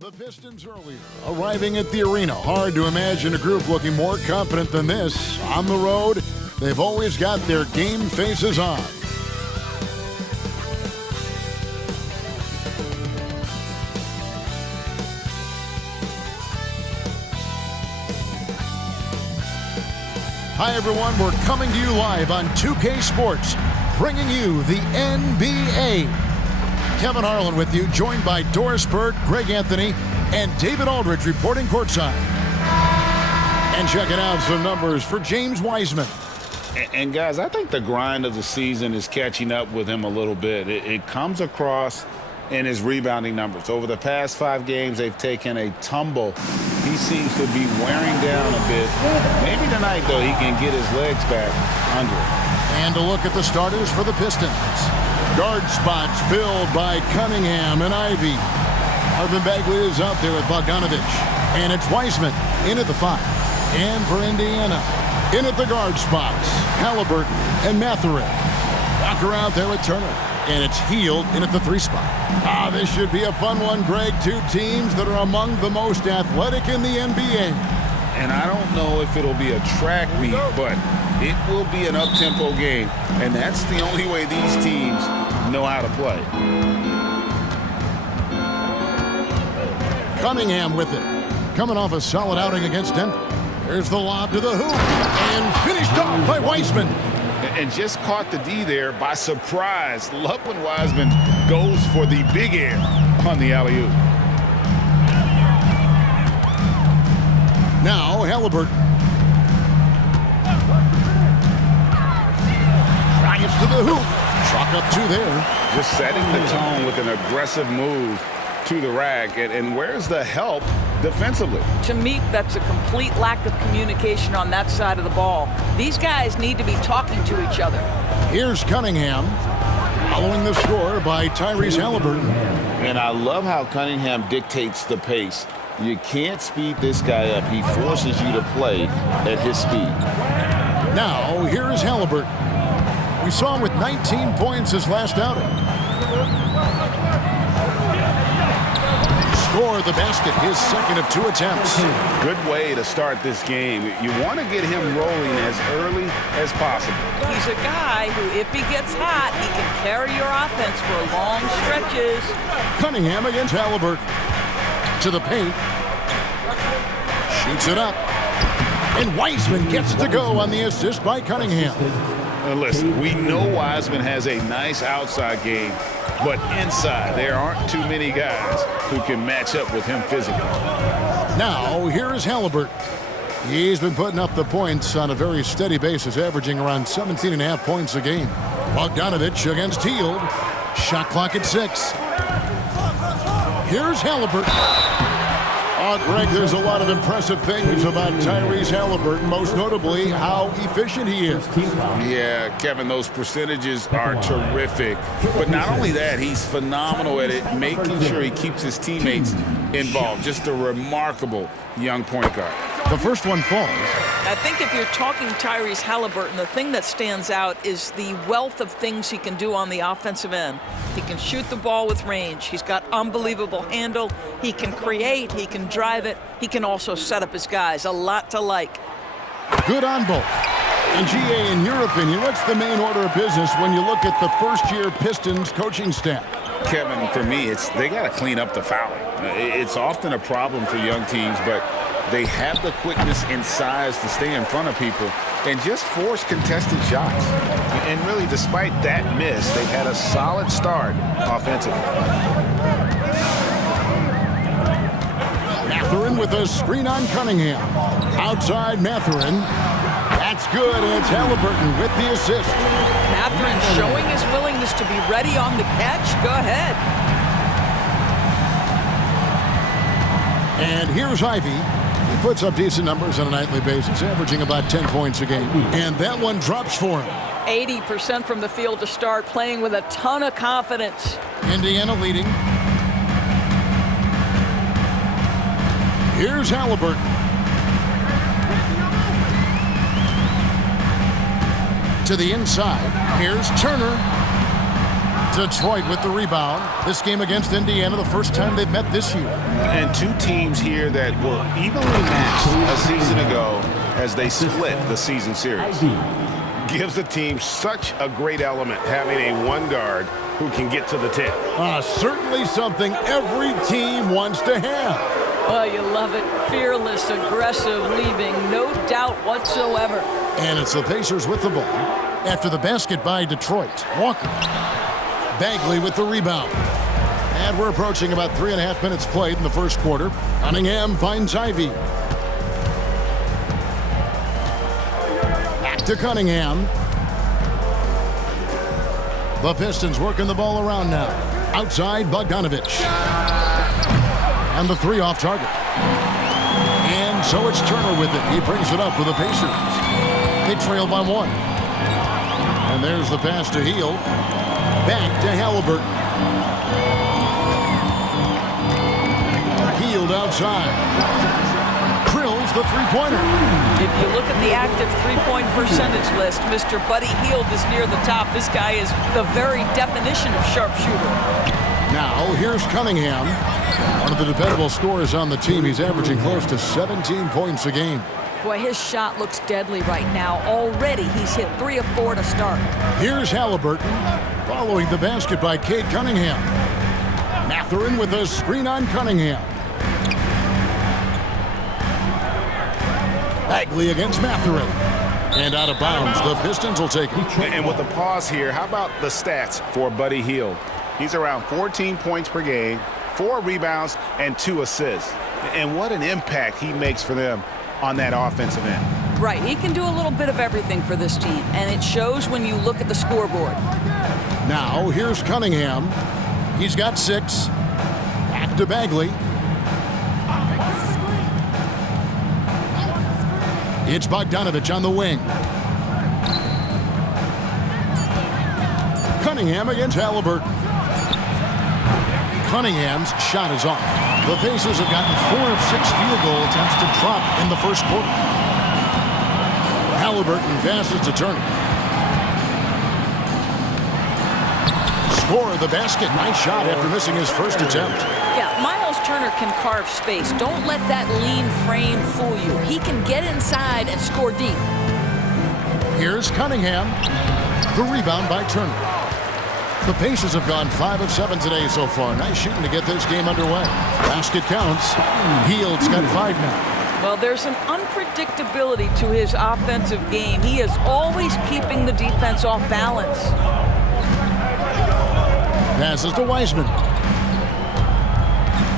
The Pistons earlier, arriving at the arena. Hard to imagine a group looking more confident than this. On the road, they've always got their game faces on. Hi everyone, we're coming to you live on 2K Sports, bringing you the NBA. Kevin Harlan with you, joined by Doris Bird, Greg Anthony, and David Aldridge reporting courtside. And checking out some numbers for James Wiseman. And guys, I think the grind of the season is catching up with him a little bit. It comes across in his rebounding numbers. Over the past 5 games, they've taken a tumble. He seems to be wearing down a bit. Maybe tonight, though, he can get his legs back under it. And a look at the starters for the Pistons. Guard spots filled by Cunningham and Ivy. Marvin Bagley is out there with Bogdanovich. And it's Wiseman in at the 5. And for Indiana, in at the guard spots, Halliburton and Mathurin. Walker out there with Turner. And it's Hield in at the 3 spot. This should be a fun one, Greg. 2 teams that are among the most athletic in the NBA. And I don't know if it'll be a track meet, but it will be an up-tempo game. And that's the only way these teams know how to play. Cunningham with it. Coming off a solid outing against Denver. There's the lob to the hoop. And finished off by Wiseman. And just caught the D there by surprise. Love when Wiseman goes for the big air on the alley-oop. Now Halliburton. Drives to the hoop. Chalk up 2 there. Just setting the tone with an aggressive move to the rack. And where's the help defensively? To me, that's a complete lack of communication on that side of the ball. These guys need to be talking to each other. Here's Cunningham, following the score by Tyrese Halliburton. And I love how Cunningham dictates the pace. You can't speed this guy up. He forces you to play at his speed. Now, here is Halliburton. We saw him with 19 points his last outing. Score the basket, his second of 2 attempts. Good way to start this game. You want to get him rolling as early as possible. He's a guy who, if he gets hot, he can carry your offense for long stretches. Cunningham against Halliburton. To the paint. Shoots it up. And Wiseman gets to go on the assist by Cunningham. Listen, we know Wiseman has a nice outside game, but inside there aren't too many guys who can match up with him physically. Now, here is Halliburton. He's been putting up the points on a very steady basis, averaging around 17.5 points a game. Bogdanovich against Hield. Shot clock at 6. Here's Halliburton. Greg, there's a lot of impressive things about Tyrese Halliburton, most notably how efficient he is. Yeah, Kevin, those percentages are terrific. But not only that, he's phenomenal at it, making sure he keeps his teammates involved. Just a remarkable young point guard. The first one falls. I think if you're talking Tyrese Halliburton, the thing that stands out is the wealth of things he can do on the offensive end. He can shoot the ball with range. He's got unbelievable handle. He can create. He can drive it. He can also set up his guys. A lot to like. Good on both. And GA, in your opinion, what's the main order of business when you look at the first-year Pistons coaching staff? Kevin, for me, they got to clean up the fouling. It's often a problem for young teams, but they have the quickness and size to stay in front of people and just force contested shots. And really, despite that miss, they've had a solid start offensively. Mathurin with a screen on Cunningham. Outside Mathurin. That's good, and it's Halliburton with the assist. Mathurin showing his willingness to be ready on the catch. Go ahead. And here's Ivy. He puts up decent numbers on a nightly basis, averaging about 10 points a game. And that one drops for him. 80% from the field to start, playing with a ton of confidence. Indiana leading. Here's Halliburton. To the inside. Here's Turner. Detroit with the rebound. This game against Indiana, the first time they've met this year. And two teams here that were evenly matched a season ago as they split the season series. Gives the team such a great element having a one guard who can get to the tip. Certainly something every team wants to have. Oh, you love it. Fearless, aggressive, leaving no doubt whatsoever. And it's the Pacers with the ball. After the basket by Detroit, Walker. Bagley with the rebound. And we're approaching about 3.5 minutes played in the first quarter. Cunningham finds Ivy. Back to Cunningham. The Pistons working the ball around now. Outside, Bogdanovich. And the three off target. And so it's Turner with it. He brings it up for the Pacers. They trail by 1. And there's the pass to Hield. Back to Halliburton. Hield outside. Drills the three-pointer. If you look at the active three-point percentage list, Mr. Buddy Hield is near the top. This guy is the very definition of sharpshooter. Now, here's Cunningham. One of the dependable scorers on the team. He's averaging close to 17 points a game. Boy, his shot looks deadly right now. Already, he's hit 3 of 4 to start. Here's Halliburton, following the basket by Cade Cunningham. Mathurin with a screen on Cunningham. Bagley against Mathurin. And out of bounds, the Pistons will take it. And with the pause here, how about the stats for Buddy Hield? He's around 14 points per game, 4 rebounds, and 2 assists. And what an impact he makes for them on that offensive end. Right, he can do a little bit of everything for this team, and it shows when you look at the scoreboard. Now, here's Cunningham. He's got 6. Back to Bagley. It's Bogdanovich on the wing. Cunningham against Halliburton. Cunningham's shot is off. The Pacers have gotten 4 of 6 field goal attempts to drop in the first quarter. Halliburton passes to Turner. Score the basket. Nice shot after missing his first attempt. Yeah, Miles Turner can carve space. Don't let that lean frame fool you. He can get inside and score deep. Here's Cunningham. The rebound by Turner. The Pacers have gone 5 of 7 today so far. Nice shooting to get this game underway. Basket counts. Hield's got 5 now. Well, there's an unpredictability to his offensive game. He is always keeping the defense off balance. Passes to Wiseman.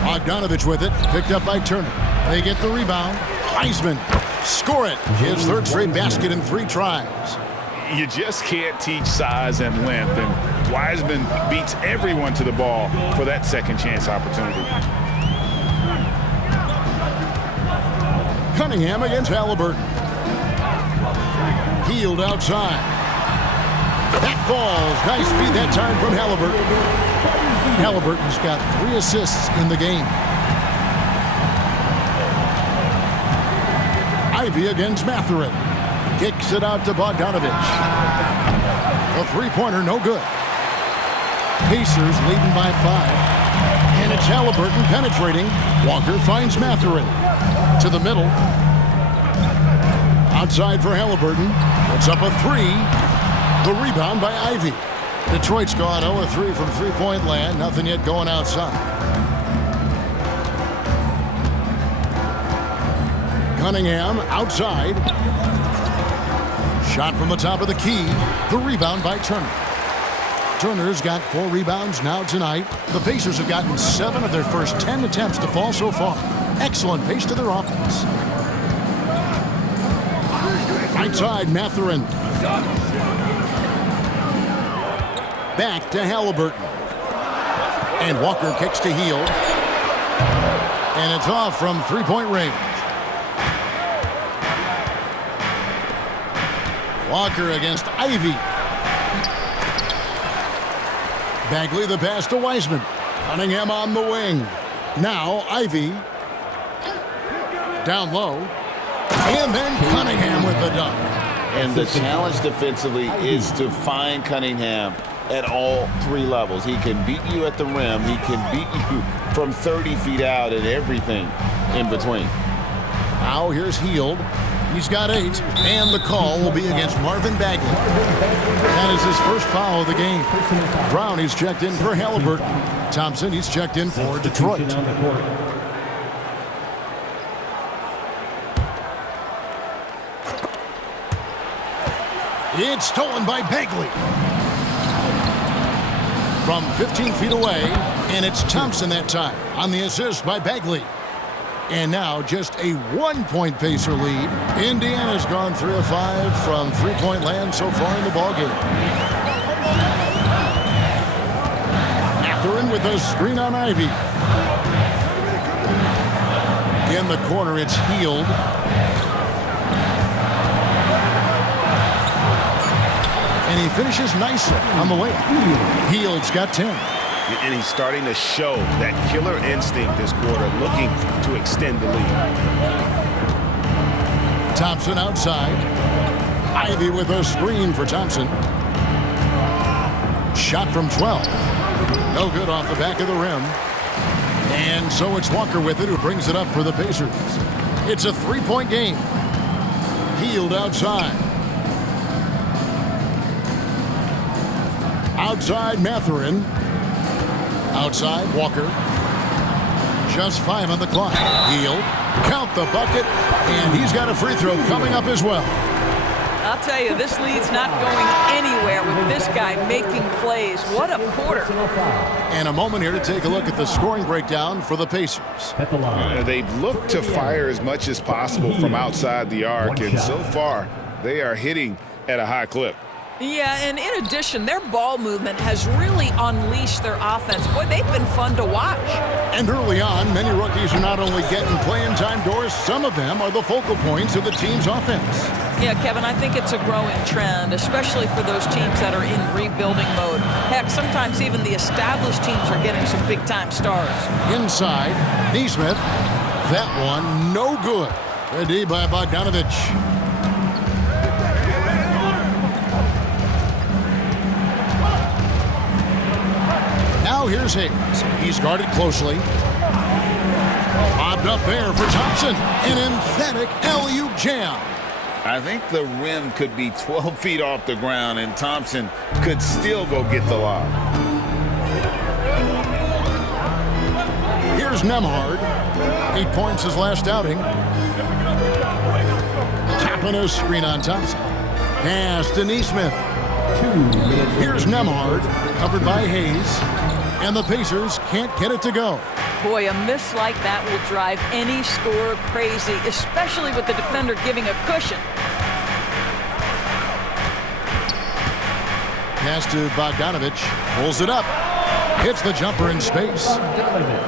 Bogdanovich with it. Picked up by Turner. They get the rebound. Wiseman. Score it. His third straight basket in 3 tries. You just can't teach size and length, and Wiseman beats everyone to the ball for that second chance opportunity. Cunningham against Halliburton. Hield outside. That falls. Nice feed that time from Halliburton. Halliburton's got 3 assists in the game. Ivy against Mathurin. Kicks it out to Bogdanovich. The three-pointer, no good. Pacers leading by 5. And it's Halliburton penetrating. Walker finds Mathurin. To the middle. Outside for Halliburton. Puts up a 3. The rebound by Ivy. Detroit's gone 0-3 from three-point land. Nothing yet going outside. Cunningham outside. Shot from the top of the key. The rebound by Turner. Turner's got 4 rebounds now tonight. The Pacers have gotten 7 of their first 10 attempts to fall so far. Excellent pace to their offense. Right side, Mathurin. Back to Halliburton. And Walker kicks to Hield. And it's off from three-point range. Walker against Ivy. Bagley the pass to Wiseman. Cunningham on the wing. Now Ivy. Down low. And then Cunningham with the dunk. And the challenge defensively is to find Cunningham at all three levels. He can beat you at the rim. He can beat you from 30 feet out and everything in between. Now here's Hield. He's got 8, and the call will be against Marvin Bagley. That is his first foul of the game. Brown, he's checked in for Halliburton. Thompson, he's checked in for Detroit. It's stolen by Bagley. From 15 feet away, and it's Thompson that time on the assist by Bagley. And now just a 1-point Pacer lead. Indiana's gone 3 of 5 from three-point land so far in the ballgame. Mathurin with a screen on Ivy. In the corner, it's Hield. And he finishes nicely on the way. Hield's got 10. And he's starting to show that killer instinct this quarter, looking to extend the lead. Thompson outside. Ivy with a screen for Thompson. Shot from 12. No good off the back of the rim. And so it's Walker with it, who brings it up for the Pacers. It's a 3-point game. Hield outside. Outside Mathurin. Outside Walker. Just 5 on the clock. Hield. Count the bucket. And he's got a free throw coming up as well. I'll tell you, this lead's not going anywhere with this guy making plays. What a quarter. And a moment here to take a look at the scoring breakdown for the Pacers. They've looked to fire as much as possible from outside the arc, and so far they are hitting at a high clip. Yeah, and in addition, their ball movement has really unleashed their offense. Boy, they've been fun to watch. And early on, many rookies are not only getting playing time doors, some of them are the focal points of the team's offense. Yeah, Kevin, I think it's a growing trend, especially for those teams that are in rebuilding mode. Heck, sometimes even the established teams are getting some big-time stars. Inside, Nesmith. That one, no good. Ready by Bogdanovich. Now here's Hayes. He's guarded closely. Bobbed up there for Thompson. An emphatic alley-oop jam. I think the rim could be 12 feet off the ground, and Thompson could still go get the lob. Here's Nembhard. 8 points his last outing. Tapping a screen on Thompson. Pass to Nesmith. Here's Nembhard, covered by Hayes. And the Pacers can't get it to go. Boy, a miss like that will drive any scorer crazy, especially with the defender giving a cushion. Pass to Bogdanovich. Pulls it up. Hits the jumper in space.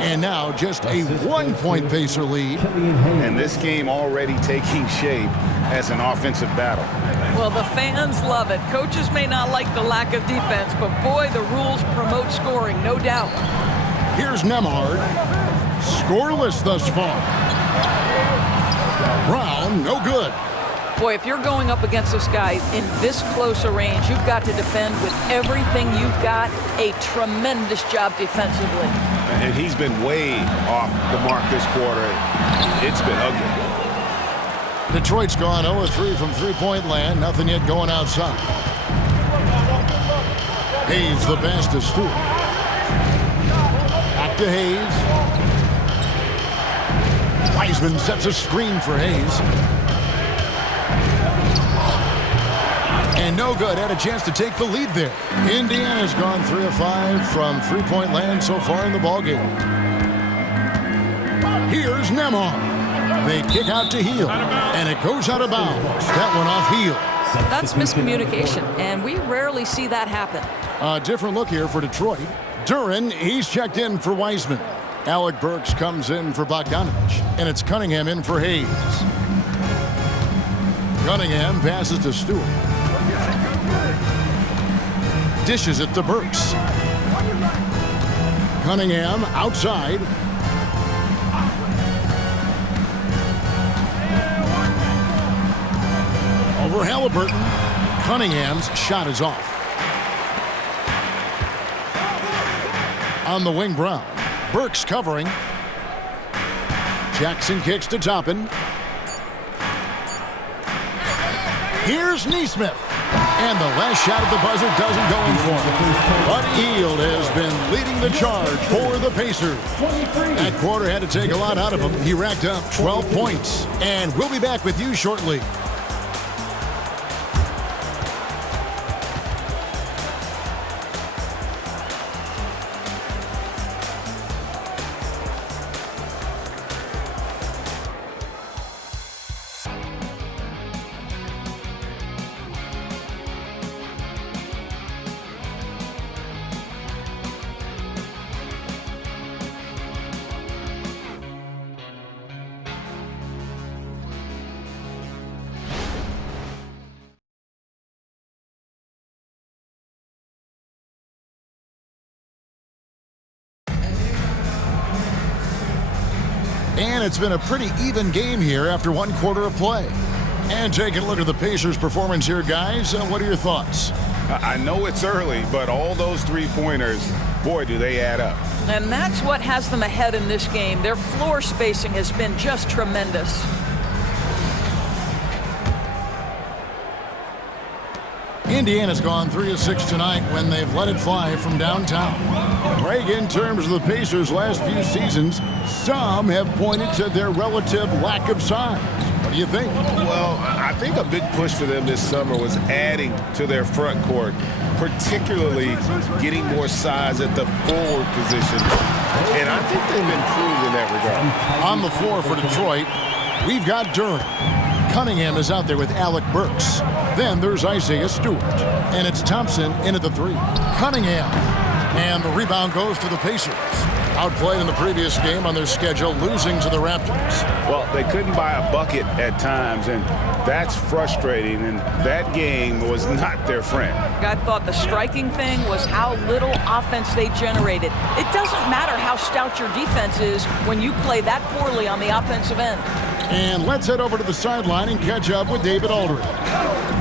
And now just a 1-point Pacer lead. And this game already taking shape as an offensive battle. Well, the fans love it. Coaches may not like the lack of defense, but boy, the rules promote scoring, no doubt. Here's Nembhard. Scoreless thus far. Brown, no good. Boy, if you're going up against this guy in this close a range, you've got to defend with everything you've got. A tremendous job defensively. And he's been way off the mark this quarter. It's been ugly. Detroit's gone 0-3 from three-point land. Nothing yet going outside. Hayes the pass to Stewart. Back to Hayes. Wiseman sets a screen for Hayes. And no good. Had a chance to take the lead there. Indiana's gone 3 of 5 from three-point land so far in the ballgame. Here's Nembhard. They kick out to Hield, and it goes out of bounds. That one off Hield. That's miscommunication, and we rarely see that happen. A different look here for Detroit. Duren, he's checked in for Wiseman. Alec Burks comes in for Bogdanovich, and it's Cunningham in for Hayes. Cunningham passes to Stewart. Dishes it to Burks. Cunningham outside. Over Halliburton. Cunningham's shot is off. On the wing, Brown. Burks covering. Jackson kicks to Toppin. Here's Neesmith. And the last shot at the buzzer doesn't go in for him. Buddy Hield has been leading the charge for the Pacers. That quarter had to take a lot out of him. He racked up 12 points. And we'll be back with you shortly. And it's been a pretty even game here after one quarter of play. And taking a look at the Pacers' performance here, guys, what are your thoughts? I know it's early, but all those three-pointers, boy, do they add up. And that's what has them ahead in this game. Their floor spacing has been just tremendous. Indiana's gone 3 of 6 tonight when they've let it fly from downtown. Greg, in terms of the Pacers' last few seasons, some have pointed to their relative lack of size. What do you think? Well, I think a big push for them this summer was adding to their front court, particularly getting more size at the forward position. And I think they've improved in that regard. On the floor for Detroit, we've got Durham. Cunningham is out there with Alec Burks. Then there's Isaiah Stewart. And it's Thompson in at the 3. Cunningham. And the rebound goes to the Pacers. Outplayed in the previous game on their schedule, losing to the Raptors. Well, they couldn't buy a bucket at times, and that's frustrating, and that game was not their friend. I thought the striking thing was how little offense they generated. It doesn't matter how stout your defense is when you play that poorly on the offensive end. And let's head over to the sideline and catch up with David Aldridge.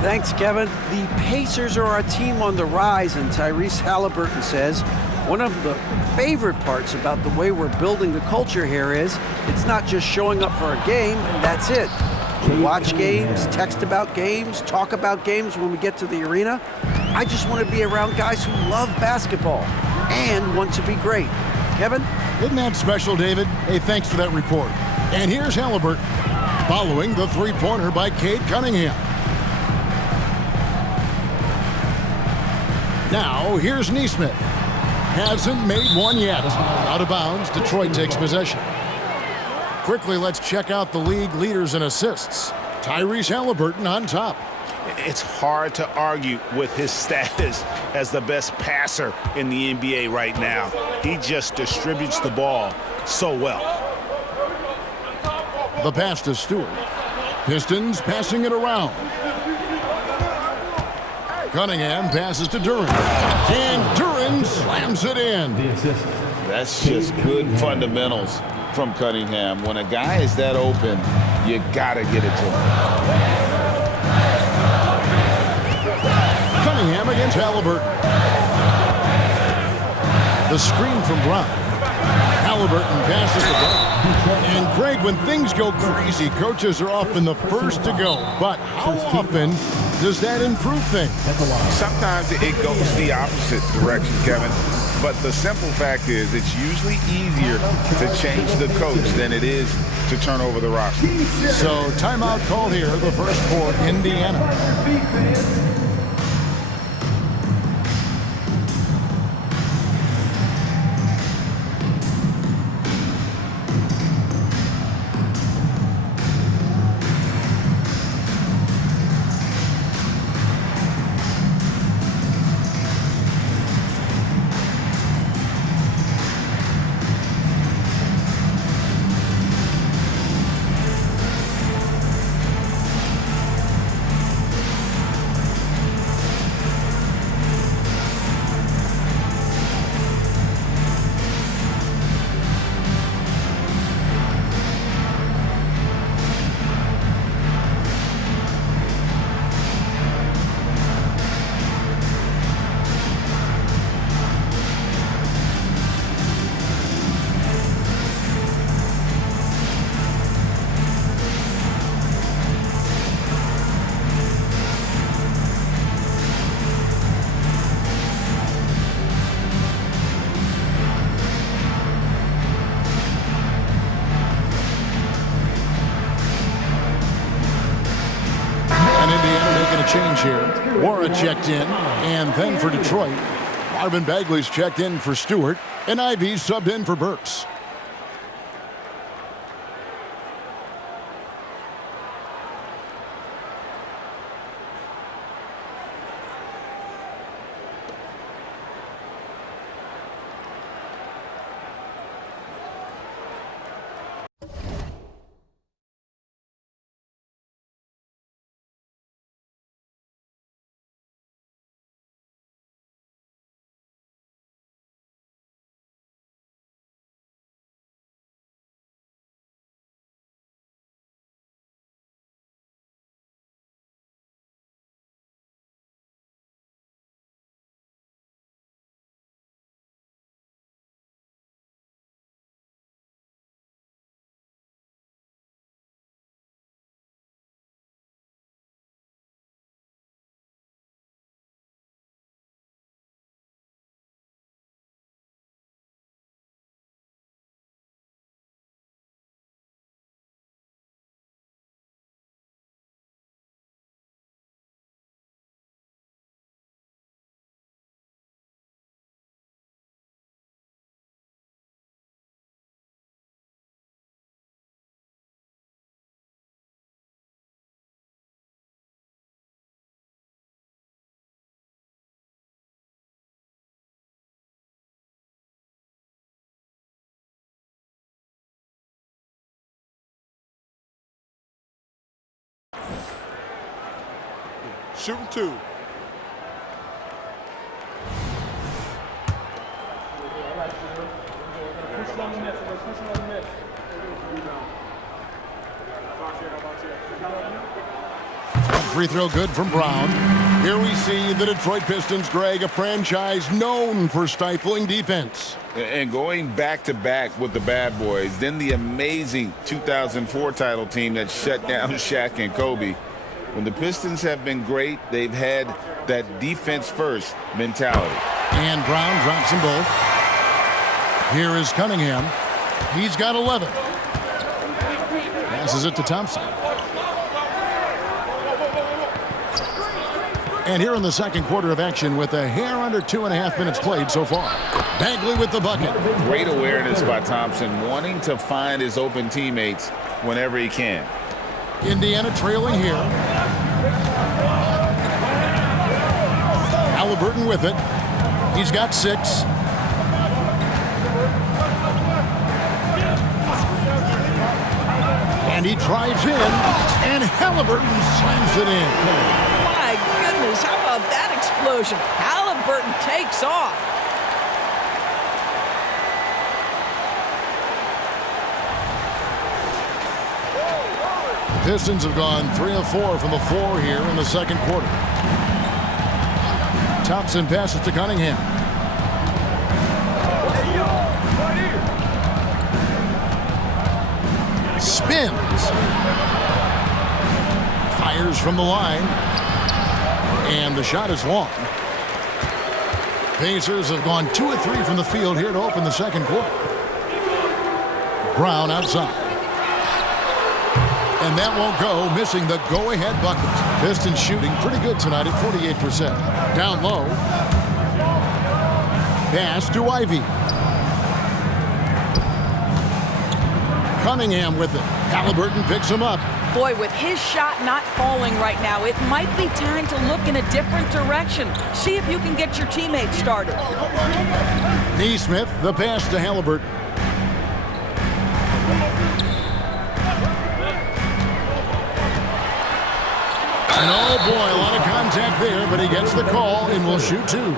Thanks, Kevin. The Pacers are a team on the rise, and Tyrese Halliburton says one of the favorite parts about the way we're building the culture here is it's not just showing up for a game and that's it. We watch games, text about games, talk about games when we get to the arena. I just want to be around guys who love basketball and want to be great. Kevin? Isn't that special, David? Hey, thanks for that report. And here's Halliburton following the three-pointer by Cade Cunningham. Now, here's Neesmith. Hasn't made one yet. Out of bounds, Detroit takes possession. Quickly, let's check out the league leaders in assists. Tyrese Halliburton on top. It's hard to argue with his status as the best passer in the NBA right now. He just distributes the ball so well. The pass to Stewart. Pistons passing it around. Cunningham passes to Duren. And Duren slams it in. That's just good fundamentals from Cunningham. When a guy is that open, you got to get it to him. Cunningham against Halliburton. The screen from Brown. Halliburton passes the ball. And Greg, when things go crazy, coaches are often the first to go. But how often does that improve things? Sometimes it goes the opposite direction, Kevin. But the simple fact is it's usually easier to change the coach than it is to turn over the roster. So timeout called here, the first for Indiana. a change here. Wara checked in, and then for Detroit, Marvin Bagley's checked in for Stewart, and Ivey's subbed in for Burks. Shooting 2. Free throw good from Brown. Here we see the Detroit Pistons, Greg, a franchise known for stifling defense. And going back-to-back with the bad boys, then the amazing 2004 title team that shut down Shaq and Kobe. When the Pistons have been great, they've had that defense-first mentality. And Brown drops them both. Here is Cunningham. He's got 11. Passes it to Thompson. And here in the second quarter of action with a hair under 2.5 minutes played so far. Bagley with the bucket. Great awareness by Thompson, wanting to find his open teammates whenever he can. Indiana trailing here. Halliburton with it. He's got 6. And he drives in, and Halliburton slams it in. My goodness, how about that explosion? Halliburton takes off. The Pistons have gone 3 of 4 from the floor here in the second quarter. Thompson passes to Cunningham. Spins. Fires from the line. And the shot is long. Pacers have gone 2 of 3 from the field here to open the second quarter. Brown outside. And that won't go, missing the go-ahead bucket. Pistons shooting pretty good tonight at 48%. Down low. Pass to Ivey. Cunningham with it. Halliburton picks him up. Boy, with his shot not falling right now, it might be time to look in a different direction. See if you can get your teammates started. Neesmith, the pass to Halliburton. And oh boy, a lot of contact there, but he gets the call and will shoot 2.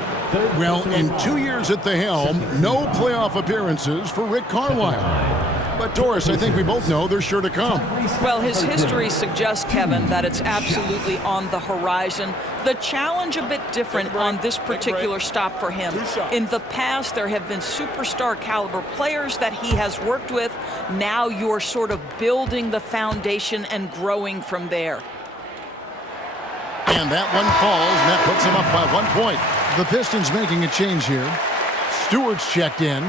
Well, in 2 years at the helm, no playoff appearances for Rick Carlisle. But Doris, I think we both know they're sure to come. Well, his history suggests, Kevin, that it's absolutely on the horizon. The challenge a bit different on this particular stop for him. In the past, there have been superstar caliber players that he has worked with. Now you're sort of building the foundation and growing from there. And that one falls, and that puts him up by 1 point. The Pistons making a change here. Stewart's checked in.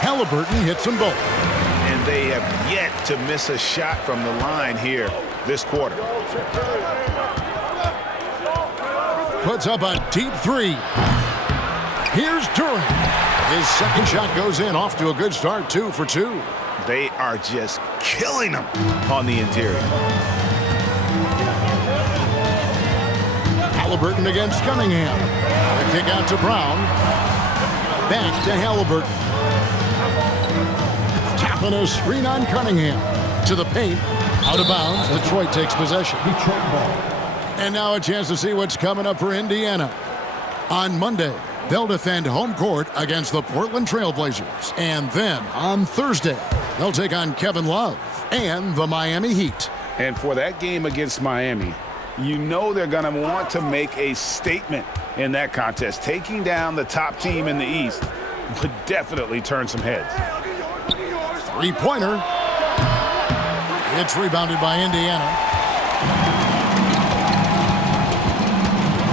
Halliburton hits them both. And they have yet to miss a shot from the line here this quarter. Puts up a deep three. Here's Durant. His second shot goes in, off to a good start, 2 for 2. They are just killing them on the interior. Halliburton against Cunningham. The kick out to Brown. Back to Halliburton. Tapping a screen on Cunningham. To the paint. Out of bounds. Detroit takes possession. And now a chance to see what's coming up for Indiana. On Monday, they'll defend home court against the Portland Trail Blazers. And then on Thursday, they'll take on Kevin Love and the Miami Heat. And for that game against Miami, you know they're going to want to make a statement in that contest. Taking down the top team in the East would definitely turn some heads. Three-pointer. It's rebounded by Indiana.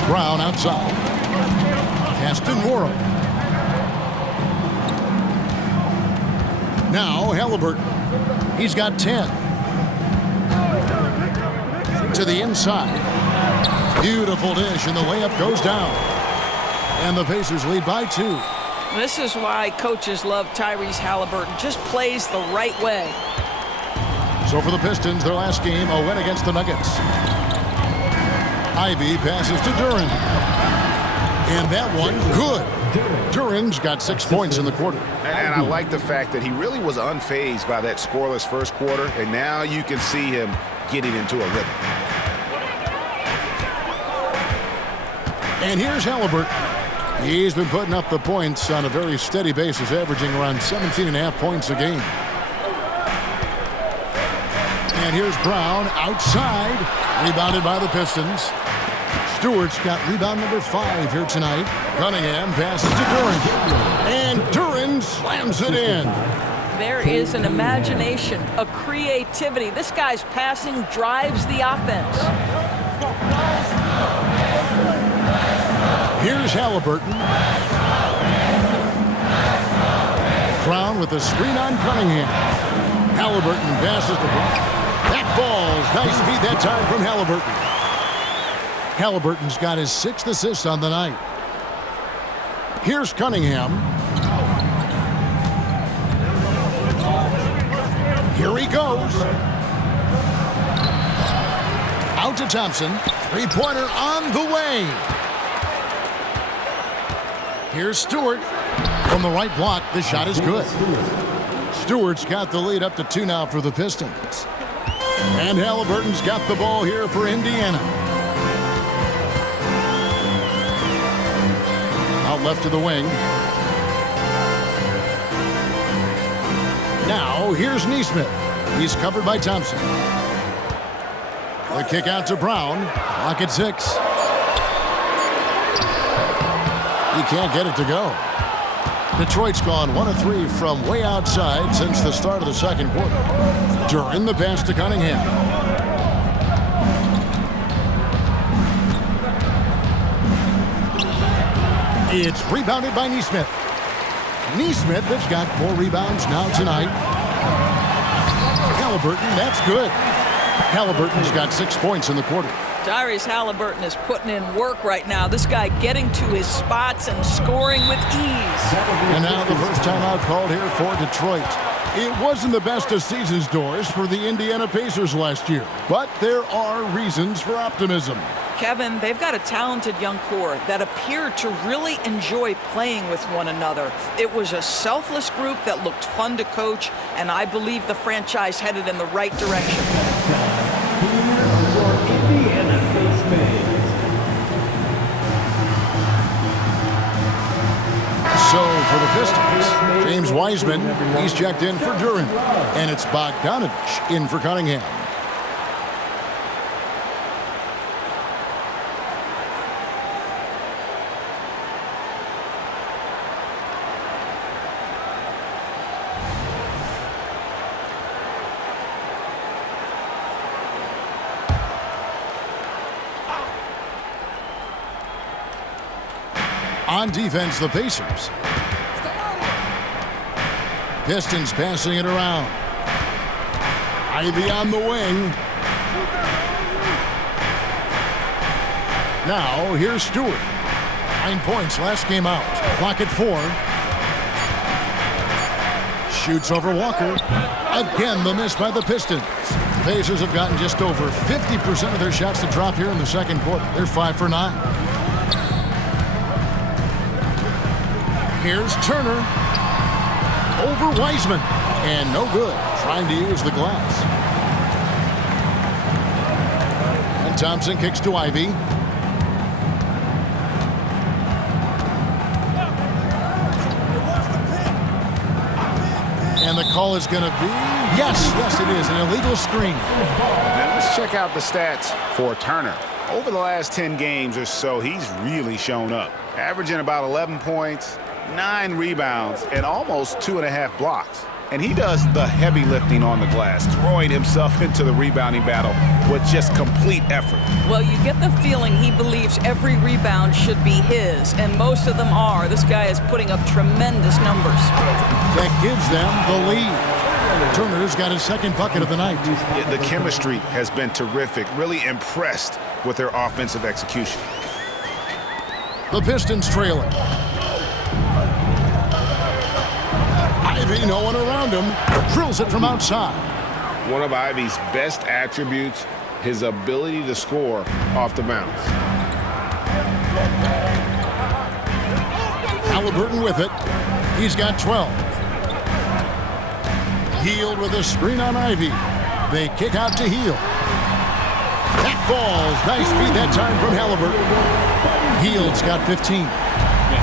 Brown outside. Aston Worrell. Now Halliburton. He's got 10. To the inside. Beautiful dish, and the layup goes down. And the Pacers lead by 2. This is why coaches love Tyrese Halliburton. Just plays the right way. So for the Pistons, their last game, a win against the Nuggets. Ivy passes to Duran. And that one, good. Duran's got 6 points in the quarter. And I like the fact that he really was unfazed by that scoreless first quarter, and now you can see him getting into a rhythm. And here's Halliburton. He's been putting up the points on a very steady basis, averaging around 17.5 points a game. And here's Brown outside, rebounded by the Pistons. Stewart's got rebound number 5 here tonight. Cunningham passes to Duran. And Duran slams it in. There is an imagination, a creativity. This guy's passing drives the offense. Here's Halliburton. Brown with a screen on Cunningham. Halliburton passes the ball. That falls. Nice feed that time from Halliburton. Halliburton's got his 6th assist on the night. Here's Cunningham. Here he goes. Out to Thompson. Three-pointer on the way. Here's Stewart. From the right block, the shot is good. Stewart's got the lead up to 2 now for the Pistons. And Halliburton's got the ball here for Indiana. Out left to the wing. Now, here's Nesmith. He's covered by Thompson. The kick out to Brown. Clock at 6. He can't get it to go. Detroit's gone 1 of 3 from way outside since the start of the second quarter. During the pass to Cunningham. It's rebounded by Nesmith. Nesmith has got 4 rebounds now tonight. Halliburton, that's good. Halliburton's got 6 points in the quarter. Tyrese Halliburton is putting in work right now. This guy getting to his spots and scoring with ease. And now the first timeout called here for Detroit. It wasn't the best of season's doors for the Indiana Pacers last year, but there are reasons for optimism. Kevin, they've got a talented young core that appeared to really enjoy playing with one another. It was a selfless group that looked fun to coach, and I believe the franchise headed in the right direction. So for the Pistons, James Wiseman, he's checked in for Duran, and it's Bogdanovich in for Cunningham. On defense, the Pacers. Pistons passing it around. Ivy on the wing. Now, here's Stewart. 9 points last game out. Clock at 4. Shoots over Walker. Again, the miss by the Pistons. The Pacers have gotten just over 50% of their shots to drop here in the second quarter. They're 5 for 9. Here's Turner. Over Wiseman. And no good. Trying to use the glass. And Thompson kicks to Ivy. And the call is going to be, yes, it is, an illegal screen. Now let's check out the stats for Turner. Over the last 10 games or so, he's really shown up. Averaging about 11 points, 9 rebounds, and almost 2.5 blocks. And he does the heavy lifting on the glass, throwing himself into the rebounding battle with just complete effort. Well, you get the feeling he believes every rebound should be his, and most of them are. This guy is putting up tremendous numbers. That gives them the lead. Turner's got his second bucket of the night. The chemistry has been terrific. Really impressed with their offensive execution. The Pistons trailing. Ivy, no one around him, drills it from outside. One of Ivy's best attributes, his ability to score off the bounce. Halliburton with it. He's got 12. Hield with a screen on Ivy. They kick out to Hield. That falls. Nice feed that time from Halliburton. Hield's got 15.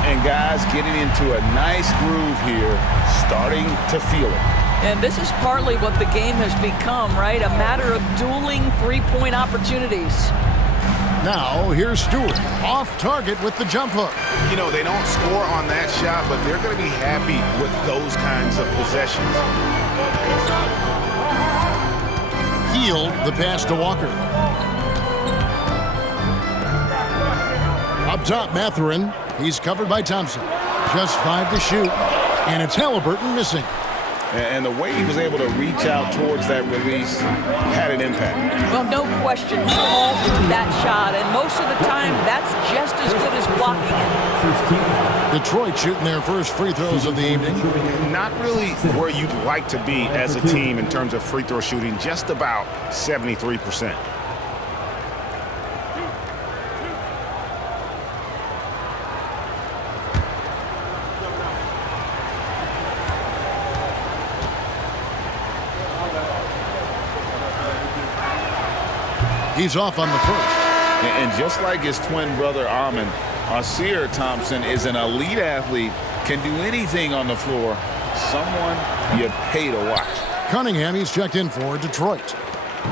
And guys getting into a nice groove here, starting to feel it. And this is partly what the game has become, right? A matter of dueling three-point opportunities. Now, here's Stewart, off target with the jump hook. You know, they don't score on that shot, but they're going to be happy with those kinds of possessions. Hield the pass to Walker. Up top, Mathurin. He's covered by Thompson. Just 5 to shoot. And it's Halliburton missing. And the way he was able to reach out towards that release had an impact. Well, no question, he altered that shot, and most of the time, that's just as good as blocking it. Detroit shooting their first free throws of the evening. Not really where you'd like to be as a team in terms of free throw shooting, just about 73%. He's off on the first. And just like his twin brother Armin, Asir Thompson is an elite athlete, can do anything on the floor. Someone you pay to watch. Cunningham, he's checked in for Detroit.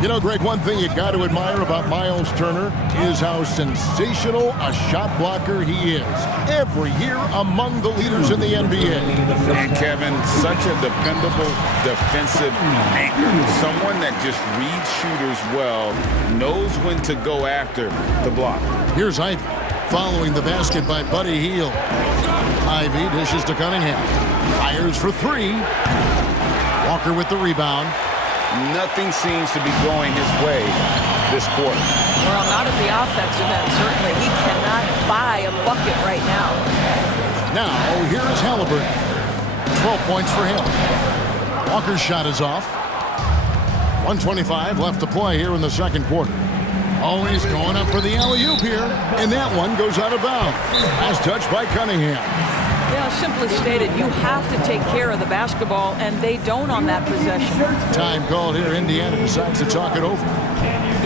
You know, Greg, one thing you got to admire about Miles Turner is how sensational a shot blocker he is. Every year among the leaders in the NBA. And Kevin, such a dependable defensive anchor. Someone that just reads shooters well, knows when to go after the block. Here's Ivy, following the basket by Buddy Hield. Ivy dishes to Cunningham. Fires for 3. Walker with the rebound. Nothing seems to be going his way this quarter. Well, not at the offensive end, certainly. He cannot buy a bucket right now. Now, here is Halliburton. 12 points for him. Walker's shot is off. 1:25 left to play here in the second quarter. Always going up for the alley-oop here, and that one goes out of bounds. Last touch by Cunningham. Yeah, simply stated, you have to take care of the basketball, and they don't on that possession. Time called here. Indiana decides to talk it over.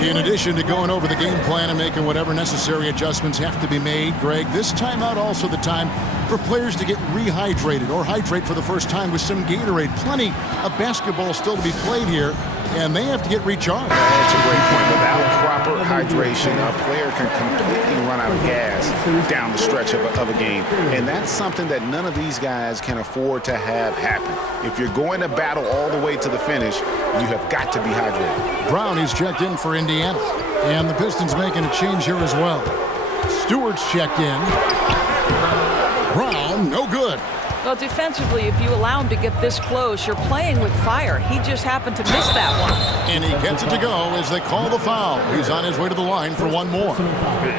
In addition to going over the game plan and making whatever necessary adjustments have to be made, Greg, this timeout also the time for players to get rehydrated or hydrate for the first time with some Gatorade. Plenty of basketball still to be played here, and they have to get recharged. That's a great point. Without proper hydration, a player can completely run out of gas down the stretch of a game. And that's something that none of these guys can afford to have happen. If you're going to battle all the way to the finish, you have got to be hydrated. Brown is checked in for Indiana. And the Pistons making a change here as well. Stewart's checked in. Brown, no good. Well, defensively, if you allow him to get this close, you're playing with fire. He just happened to miss that one. And he gets it to go as they call the foul. He's on his way to the line for one more.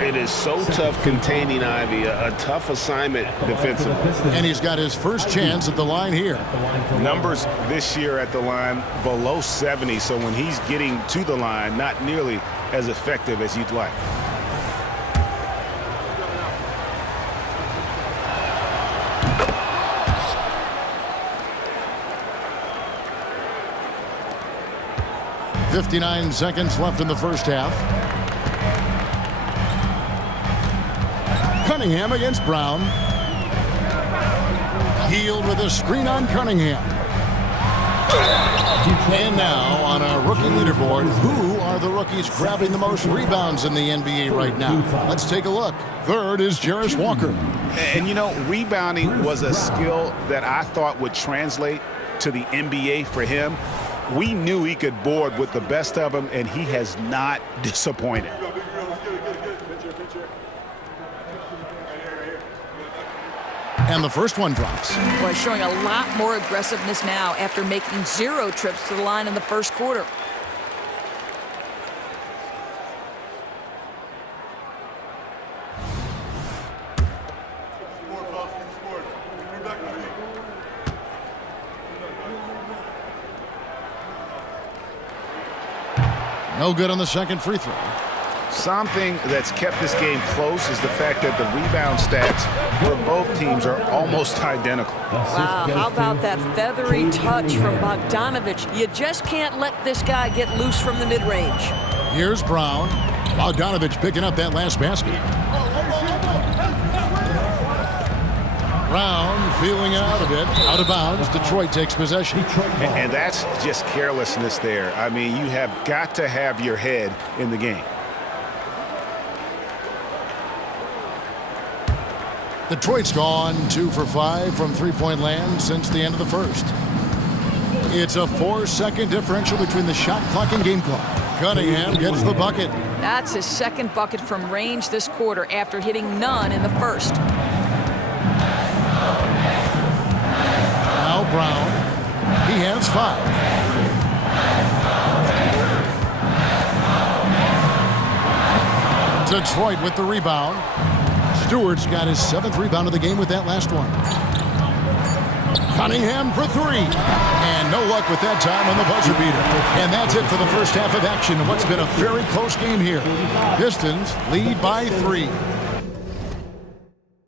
It is so tough containing Ivy, a tough assignment defensively. And he's got his first chance at the line here. Numbers this year at the line below 70, so when he's getting to the line, not nearly as effective as you'd like. .59 seconds left in the first half. Cunningham against Brown. Hield with a screen on Cunningham. And now on our rookie leaderboard, who are the rookies grabbing the most rebounds in the NBA right now? Let's take a look. Third is Jarris Walker. And you know, rebounding was a skill that I thought would translate to the NBA for him. We knew he could board with the best of them, and he has not disappointed. And the first one drops. Boy, showing a lot more aggressiveness now after making 0 trips to the line in the first quarter. No good on the second free throw. Something that's kept this game close is the fact that the rebound stats for both teams are almost identical. Wow, how about that feathery touch from Bogdanovich? You just can't let this guy get loose from the mid-range. Here's Brown. Bogdanovich picking up that last basket. Brown feeling out a bit. Out of bounds. Detroit takes possession. And that's just carelessness there. I mean, you have got to have your head in the game. Detroit's gone 2 for 5 from three-point land since the end of the first. It's a 4-second differential between the shot clock and game clock. Cunningham gets the bucket. That's his second bucket from range this quarter after hitting none in the first. Now Brown. He has 5. Detroit with the rebound. Stewart's got his 7th rebound of the game with that last one. Cunningham for 3. And no luck with that time on the buzzer beater. And that's it for the first half of action in what's been a very close game here. Pistons lead by 3.